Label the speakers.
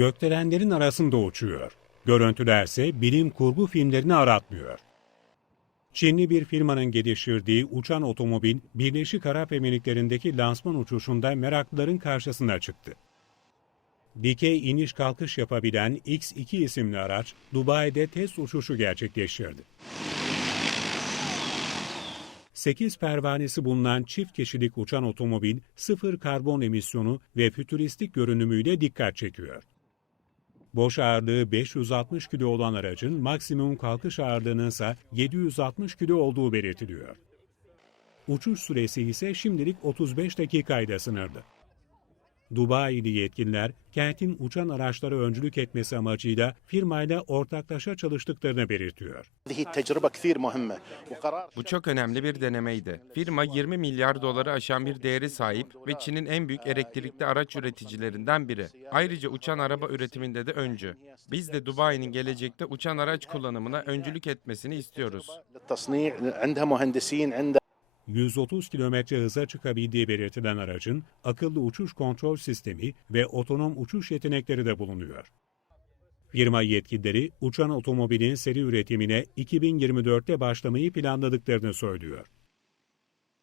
Speaker 1: gökdelenlerin arasında uçuyor. Görüntülerse bilim kurgu filmlerini aratmıyor. Çinli bir firmanın geliştirdiği uçan otomobil Birleşik Arap Emirlikleri'ndeki lansman uçuşunda meraklıların karşısına çıktı. Dikey iniş kalkış yapabilen X2 isimli araç Dubai'de test uçuşu gerçekleştirdi. 8 pervanesi bulunan çift kişilik uçan otomobil sıfır karbon emisyonu ve fütüristik görünümüyle dikkat çekiyor. Boş ağırlığı 560 kilo olan aracın maksimum kalkış ağırlığının ise 760 kilo olduğu belirtiliyor. Uçuş süresi ise şimdilik 35 dakikayla sınırlı. Dubai'li yetkinler kentin uçan araçlara öncülük etmesi amacıyla firmayla ortaklaşa çalıştıklarını belirtiyor.
Speaker 2: Bu çok önemli bir denemeydi. Firma 20 milyar doları aşan bir değeri sahip ve Çin'in en büyük elektrikli araç üreticilerinden biri. Ayrıca uçan araba üretiminde de öncü. Biz de Dubai'nin gelecekte uçan araç kullanımına öncülük etmesini istiyoruz.
Speaker 1: 130 kilometre hıza çıkabildiği belirtilen aracın akıllı uçuş kontrol sistemi ve otonom uçuş yetenekleri de bulunuyor. Firma yetkilileri uçan otomobilin seri üretimine 2024'te başlamayı planladıklarını söylüyor.